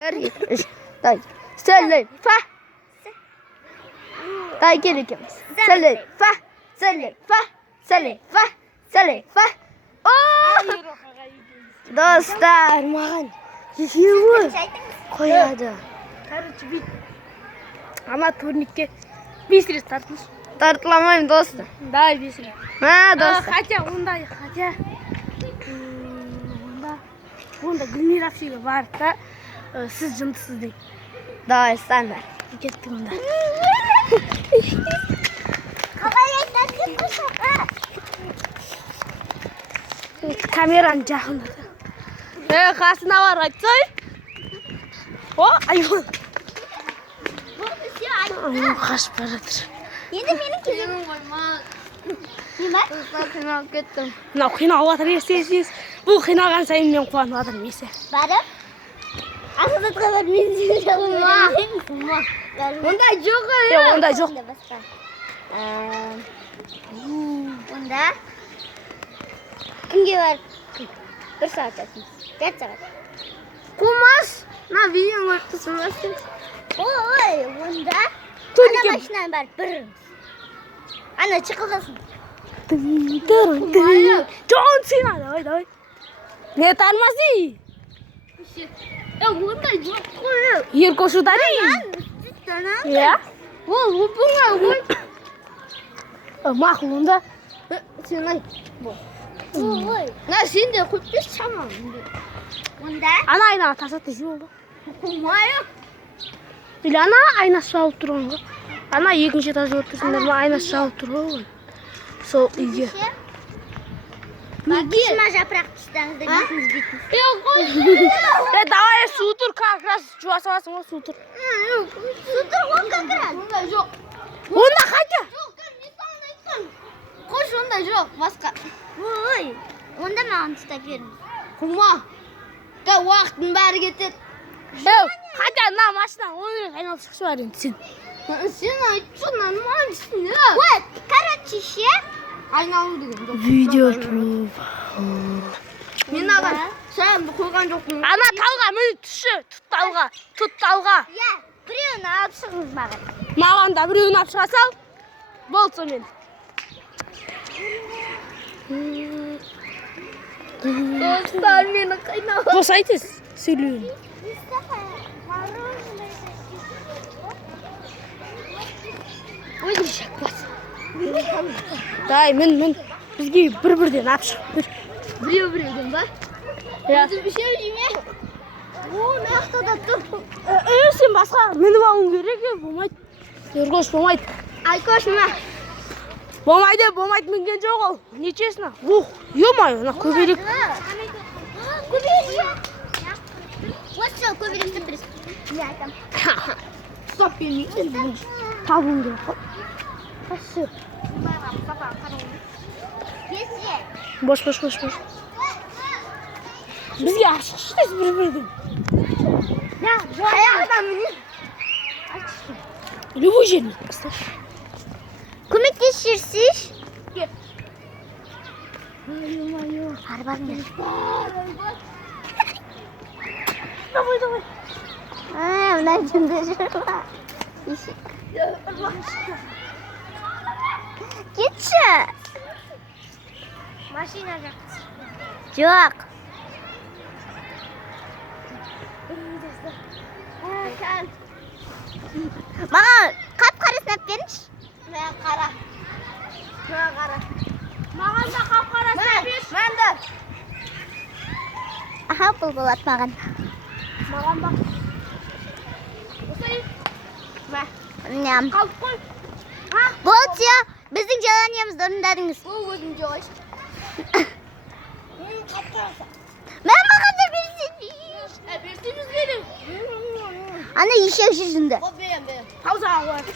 Dayı. Söyle. Fa. Dayı gel ikimiz. Söyle. Fa. Söyle. Fa. Söyle. Fa. Söyle. Fa. Dostlar mаған екеуі қояды. Короче, бит. Ана турникке 5 рет тартылыш. Тартыламаймын достым. Да, 5 рет. Достым. Онда Гүлмира апшеге барып та, сіз жындысыз дейді. Давай, стандар. Кеттік онда. Камераны жақындады. Қасына бар айтсай. Айбон. Қашып бара жатыр. Енді менің кезегім не бар? Қиналып кеттім. Мынау қиналып жатыр, ес. Бұл қиналған сайын мен қуанып жатырмын, есе. Барып? Асадатқа барып мен сені жағылмаймын. Ондай жоқ. Ондай жоқ. Онда кімге барып? 1 сағат жатырмыз. 4 сағат. Қумас. На видео өттісін бастың. Ой, онда ана машинамен барып біріміз. Ана шықылдасын. Джон Сина, давай. Не тормози. Ондай жоқ қой. Ерко шудари. Я? Ол оңай ғой. Мақұл онда. Сен айт. Ой, На сен де құтпес шамам. онда Ана айнаға тасат дейсің ол. Қумайық. Или ана айнасы жауып тұрған ғой. Ана екінші этажда өткізіңдер ма айнасы жауып тұр ғой. Сол үйге. Бақшыма жапырақ тұстаңызда бетіңіз бетіңіз. Давай су тұр, как раз жуа саласың ғой су тұр. Сутыр ғой как раз. Ондай жоқ. Онда қайда? Жоқ, мен саған айтқан. Қош, ондай жоқ, басқа. Ой, онда маған ұстап беріңіз. Құма. Уақыттың бәрі кетеді. Қайда мына машина оны айналып шықшы бар енді сен. Сен айтшы, нормальсың. Ой, короче, ше. Айналу деген жоқ. Видео проб. Мен аған шайымды қойған жоқпын. Ана талға міне түсші, тұт талға. Я, біреуін алып шығыңыз маған. Маған да біреуін алып шыға сал. Болды сонымен. Достар, мені қайнап. Бос айтыз, сөйлеуін. Өзі шақпас. Дай, мін. Бізге бір-бірден алып шығып бір. Біреу-біреуден ба? Өзім үшеу жеме. Мақтада тұр. Сен басқа мініп алуың керек, болмайды. Ергош, болмайды. Айкош, ма? Болмайды мінген жоқ ол. Нечесіне? Ё-май, ана көбелек. Көбелек. Осы жол көбелек сұрприз. Не айтам? Стоп, бермейді. Табуың керек қой. Қасы. Кесе. Бош. Бізге ашықшы дейсіз бір-бірден. Аяғыдан міне. Любой жеріне. Көмектесерсіз? Кеп. Арбан мен. Давай. Мына жүнді жүрма. Кетші. Машина жақ. Жоқ. Маған қап-қара сынап беріңші. Мен қара. Маған да қап-қара сәбеш. Мен де. Аха, бұл болады маған. Маған бақ. Осай. Ням. Қалып қой. Болды я, біздің желаниемізді орындадыңыз. Бұл өзім жоғаш. Мен маған да берсеңіз. Берсеңіз берің. Ана ешек жүзінде. Берем. Паузаға қояды.